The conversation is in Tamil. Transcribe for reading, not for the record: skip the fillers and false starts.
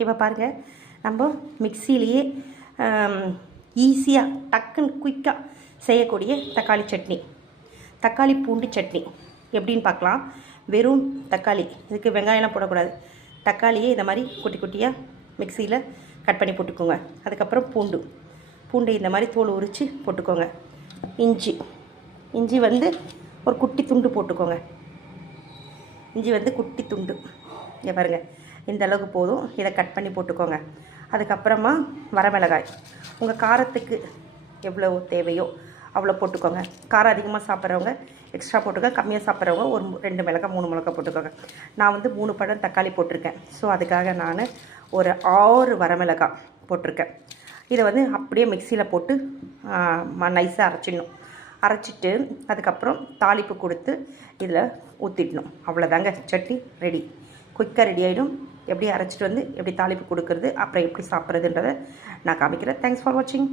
இப்போ பாருங்கள், நம்ம மிக்சியிலேயே ஈஸியாக டக்குன்னு குயிக்காக செய்யக்கூடிய தக்காளி சட்னி, தக்காளி பூண்டு சட்னி எப்படின்னு பார்க்கலாம். வெறும் தக்காளி, இதுக்கு வெங்காயம்லாம் போடக்கூடாது. தக்காளியே இந்த மாதிரி குட்டி குட்டியாக மிக்சியில் கட் பண்ணி போட்டுக்கோங்க. அதுக்கப்புறம் பூண்டு இந்த மாதிரி தோல் உரித்து போட்டுக்கோங்க. இஞ்சி வந்து ஒரு குட்டி துண்டு போட்டுக்கோங்க. இஞ்சி வந்து குட்டி துண்டு, இங்கே பாருங்கள், இந்த அளவுக்கு போதும். இதை கட் பண்ணி போட்டுக்கோங்க. அதுக்கப்புறமா வரமிளகாய், உங்கள் காரத்துக்கு எவ்வளோ தேவையோ அவ்வளோ போட்டுக்கோங்க. காரம் அதிகமாக சாப்பிட்றவங்க எக்ஸ்ட்ரா போட்டுக்கோங்க, கம்மியாக சாப்பிட்றவங்க ஒரு 2 மிளகாய் 3 மிளகாய் போட்டுக்கோங்க. நான் வந்து 3 பழம் தக்காளி போட்டிருக்கேன். ஸோ அதுக்காக நான் ஒரு 6 வரமிளகாய் போட்டிருக்கேன். இதை வந்து அப்படியே மிக்சியில் போட்டு நைஸாக அரைச்சிட்டு அதுக்கப்புறம் தாளிப்பு கொடுத்து இதில் ஊற்றிடணும். அவ்வளோதாங்க, சட்னி ரெடி. குயிக்காக ரெடி ஆகிடும். எப்படி அரைச்சிட்டு வந்து எப்படி தாளிப்பு கொடுக்குறது, அப்புறம் எப்படி சாப்பிட்றதுன்றதை நான் காமிக்கிறேன். தேங்க்ஸ் ஃபார் வாட்சிங்.